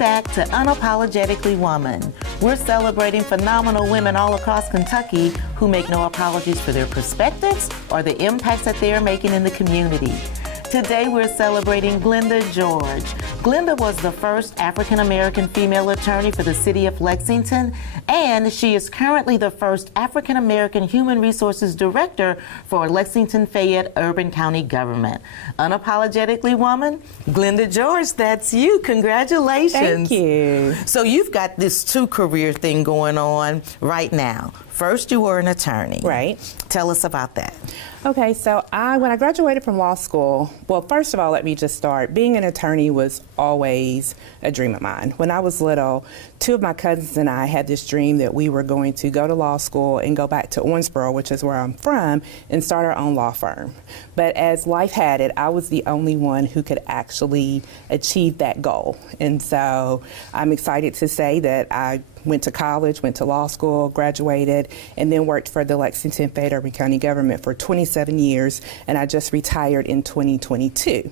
back to Unapologetically Woman. We're celebrating phenomenal women all across Kentucky who make no apologies for their perspectives or the impacts that they are making in the community. Today we're celebrating Glenda George. Glenda was the first African-American female attorney for the city of Lexington, and she is currently the first African-American Human Resources Director for Lexington Fayette Urban County Government. Unapologetically Woman, Glenda George, that's you. Congratulations. Thank you. So you've got this two-career thing going on right now. First, you were an attorney. Right. Tell us about that. Okay, so when I graduated from law school, well, first of all, let me just start. Being an attorney was always a dream of mine. When I was little, two of my cousins and I had this dream that we were going to go to law school and go back to Owensboro, which is where I'm from, and start our own law firm. But as life had it, I was the only one who could actually achieve that goal. And so I'm excited to say that I went to college, went to law school, graduated, and then worked for the Lexington Fayette Urban County Government for 27 years, and I just retired in 2022.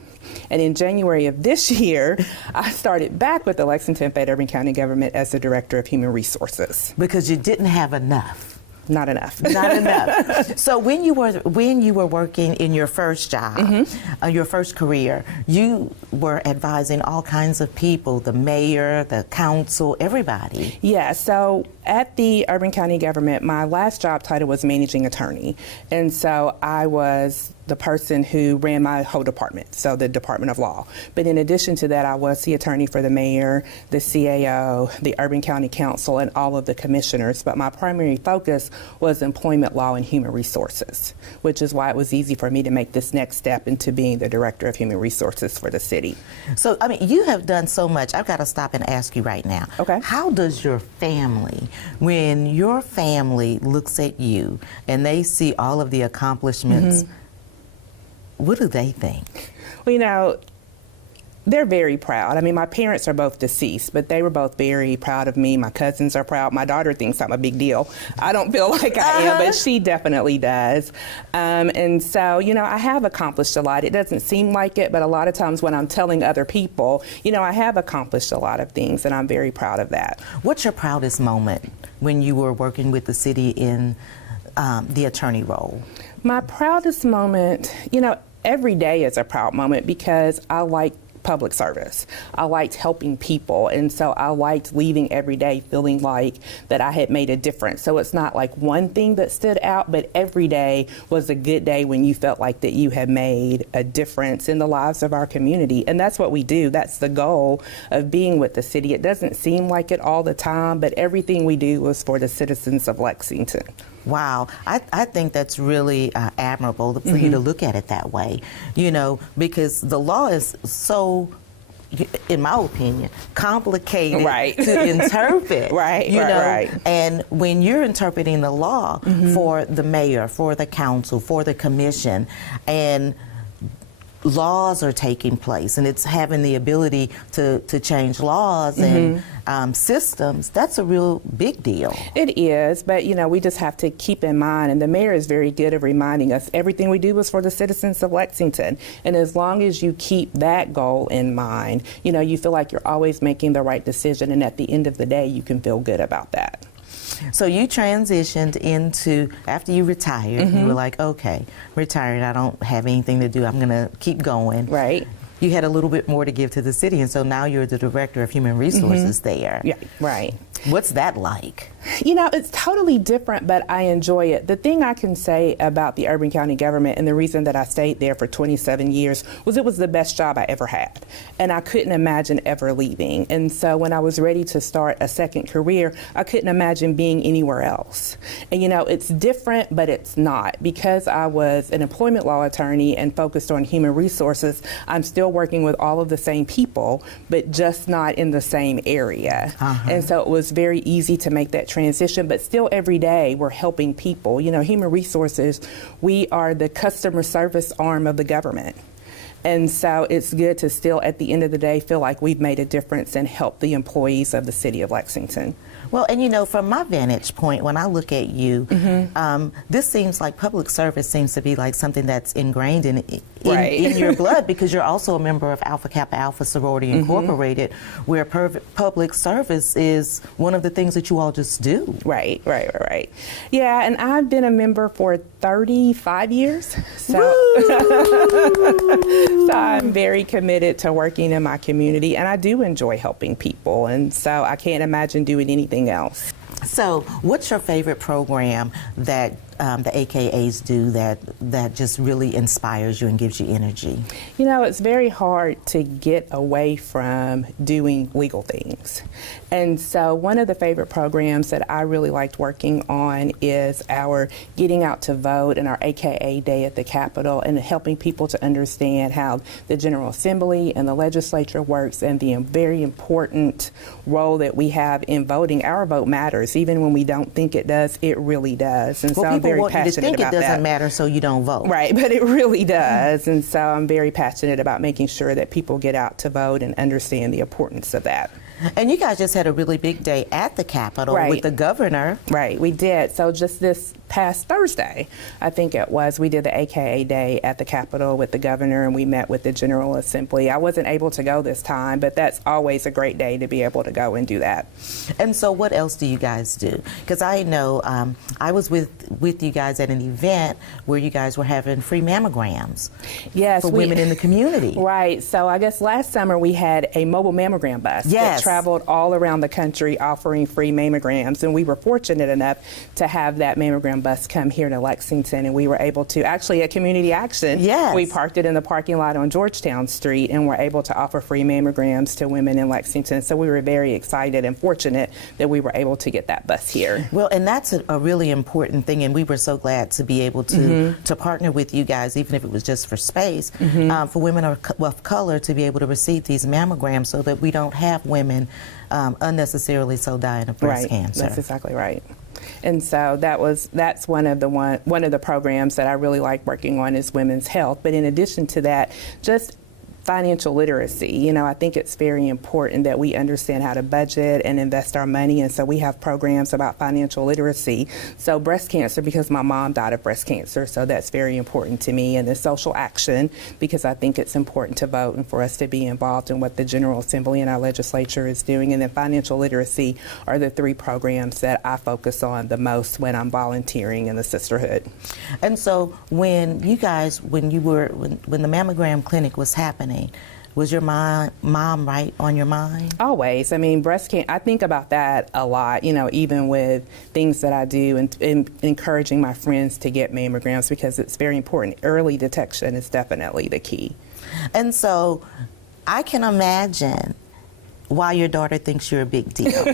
And in January of this year, I started back with the Lexington Fayette Urban County Government as the Director of Human Resources. Because you didn't have enough. Not enough. Not enough. So when you were working in your first job, your first career, you were advising all kinds of people, the mayor, the council, everybody. Yeah, so at the Urban County Government, my last job title was managing attorney. And so I was the person who ran my whole department, so the Department of Law. But in addition to that, I was the attorney for the mayor, the CAO, the Urban County Council, and all of the commissioners. But my primary focus was employment law and human resources, which is why it was easy for me to make this next step into being the Director of Human Resources for the city. So, I mean, you have done so much. I've got to stop and ask you right now. Okay. How does your family, when your family looks at you and they see all of the accomplishments, what do they think? Well, you know, they're very proud. I mean, my parents are both deceased, but they were both very proud of me. My cousins are proud. My daughter thinks I'm a big deal. I don't feel like I am, but she definitely does. And so, you know, I have accomplished a lot. It doesn't seem like it, but a lot of times when I'm telling other people, you know, I have accomplished a lot of things, and I'm very proud of that. What's your proudest moment when you were working with the city in the attorney role? My proudest moment, you know, every day is a proud moment because I like public service. I liked helping people, and so I liked leaving every day feeling like that I had made a difference. So it's not like one thing that stood out, but every day was a good day when you felt like that you had made a difference in the lives of our community. And that's what we do. That's the goal of being with the city. It doesn't seem like it all the time, but everything we do was for the citizens of Lexington. Wow, I think that's really admirable for you to look at it that way, you know, because the law is so, in my opinion, complicated to interpret. Right. And when you're interpreting the law for the mayor, for the council, for the commission, and laws are taking place and it's having the ability to change laws and systems, that's a real big deal. It is, but you know, we just have to keep in mind, and the mayor is very good at reminding us, everything we do is for the citizens of Lexington. And as long as you keep that goal in mind, you know, you feel like you're always making the right decision, and at the end of the day, you can feel good about that. So you transitioned into, after you retired, you were like, okay, retired, I don't have anything to do, I'm going to keep going. Right. You had a little bit more to give to the city, and so now you're the Director of Human Resources there. Yeah, right. What's that like? You know, it's totally different, but I enjoy it. The thing I can say about the Urban County Government, and the reason that I stayed there for 27 years, was it was the best job I ever had. And I couldn't imagine ever leaving. And so when I was ready to start a second career, I couldn't imagine being anywhere else. And you know, it's different, but it's not. Because I was an employment law attorney and focused on human resources, I'm still working with all of the same people, but just not in the same area. And so it was very easy to make that transition, but still every day we're helping people. You know, human resources, we are the customer service arm of the government. And so it's good to still, at the end of the day, feel like we've made a difference and helped the employees of the city of Lexington. Well, and you know, from my vantage point, when I look at you, this seems like public service seems to be like something that's ingrained in your blood, because you're also a member of Alpha Kappa Alpha Sorority Incorporated, where public service is one of the things that you all just do. Right. Yeah, and I've been a member for 35 years. So, so I'm very committed to working in my community, and I do enjoy helping people, and so I can't imagine doing anything else. So, what's your favorite program that the AKAs do that just really inspires you and gives you energy? You know, it's very hard to get away from doing legal things. And so one of the favorite programs that I really liked working on is our Getting Out to Vote and our AKA Day at the Capitol, and helping people to understand how the General Assembly and the legislature works, and the very important role that we have in voting. Our vote matters. Even when we don't think it does, it really does. And well, so I'm very want you to passionate think about it doesn't that. matter, so you don't vote. Right, but it really does. And so I'm very passionate about making sure that people get out to vote and understand the importance of that. And you guys just had a really big day at the Capitol with the governor. Right, we did. So just this past Thursday, I think it was, we did the AKA Day at the Capitol with the governor, and we met with the General Assembly. I wasn't able to go this time, but that's always a great day to be able to go and do that. And so what else do you guys do? Because I know I was with you guys at an event where you guys were having free mammograms for women in the community. Right. So I guess last summer we had a mobile mammogram bus that traveled all around the country offering free mammograms, and we were fortunate enough to have that mammogram bus come here to Lexington, and we were able to, actually at Community Action, we parked it in the parking lot on Georgetown Street, and were able to offer free mammograms to women in Lexington. So we were very excited and fortunate that we were able to get that bus here. Well, and that's a really important thing, and we were so glad to be able to partner with you guys, even if it was just for space, for women of color to be able to receive these mammograms, so that we don't have women unnecessarily so dying of breast cancer. That's exactly right. And so that's one of the programs that I really like working on, is women's health. But in addition to that, just financial literacy. You know, I think it's very important that we understand how to budget and invest our money, and so we have programs about financial literacy. So breast cancer, because my mom died of breast cancer, so that's very important to me. And the social action, because I think it's important to vote and for us to be involved in what the General Assembly and our legislature is doing. And then financial literacy are the three programs that I focus on the most when I'm volunteering in the sisterhood. And so when you guys, when the mammogram clinic was happening, was your mom right on your mind? Always. I mean, breast cancer, I think about that a lot, you know, even with things that I do, and encouraging my friends to get mammograms, because it's very important. Early detection is definitely the key. And so I can imagine why your daughter thinks you're a big deal.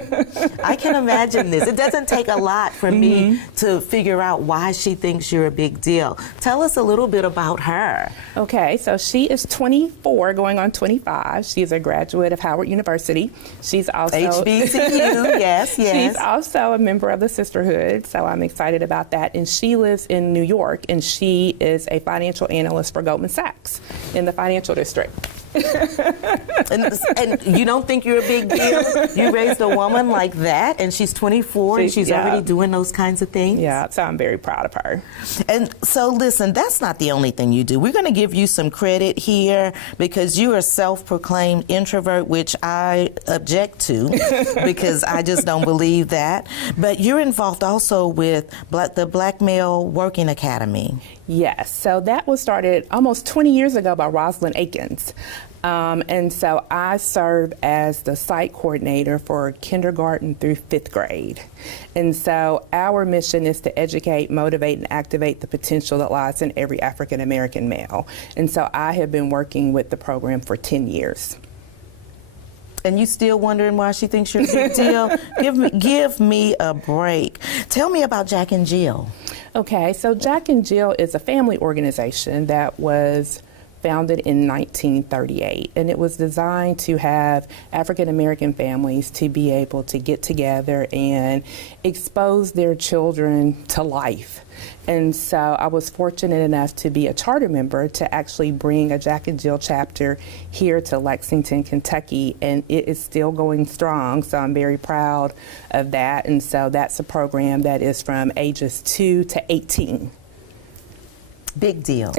I can imagine this. It doesn't take a lot for me to figure out why she thinks you're a big deal. Tell us a little bit about her. Okay, so she is 24, going on 25. She is a graduate of Howard University. She's also HBCU, yes. She's also a member of the Sisterhood, so I'm excited about that. And she lives in New York, and she is a financial analyst for Goldman Sachs in the financial district. and you don't think you're a big deal? You raised a woman like that, and she's 24, and she's already doing those kinds of things? Yeah, so I'm very proud of her. And so listen, that's not the only thing you do. We're going to give you some credit here, because you're a self-proclaimed introvert, which I object to, because I just don't believe that. But you're involved also with the Black Male Working Academy. Yes, so that was started almost 20 years ago by Rosalind Akins. And so I serve as the site coordinator for kindergarten through 5th grade. And so our mission is to educate, motivate, and activate the potential that lies in every African American male. And so I have been working with the program for 10 years. And you still wondering why she thinks you're a big deal? Give me a break. Tell me about Jack and Jill. Okay, so Jack and Jill is a family organization that was founded in 1938, and it was designed to have African American families to be able to get together and expose their children to life. And so I was fortunate enough to be a charter member to actually bring a Jack and Jill chapter here to Lexington, Kentucky, and it is still going strong, so I'm very proud of that. And so that's a program that is from ages 2 to 18. Big deal.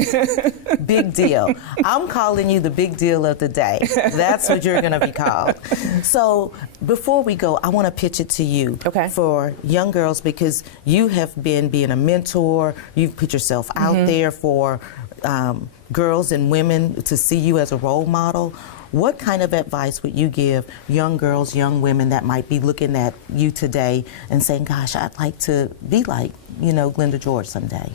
Big deal. I'm calling you the big deal of the day. That's what you're going to be called. So before we go, I want to pitch it to you for young girls, because you have been being a mentor. You've put yourself out there for girls and women to see you as a role model. What kind of advice would you give young girls, young women that might be looking at you today and saying, gosh, I'd like to be like, Glenda George someday?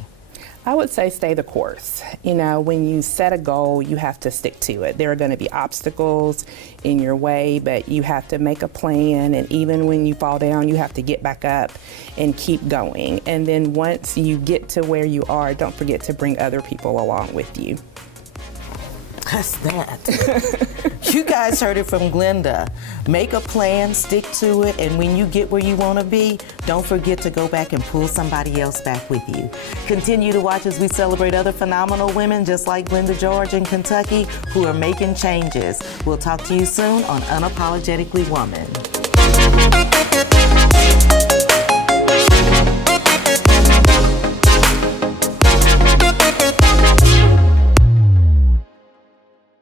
I would say stay the course. When you set a goal, you have to stick to it. There are going to be obstacles in your way, but you have to make a plan, and even when you fall down, you have to get back up and keep going. And then once you get to where you are, don't forget to bring other people along with you. That's that. You guys heard it from Glenda. Make a plan, stick to it, and when you get where you want to be, don't forget to go back and pull somebody else back with you. Continue to watch as we celebrate other phenomenal women just like Glenda George in Kentucky who are making changes. We'll talk to you soon on Unapologetically Woman.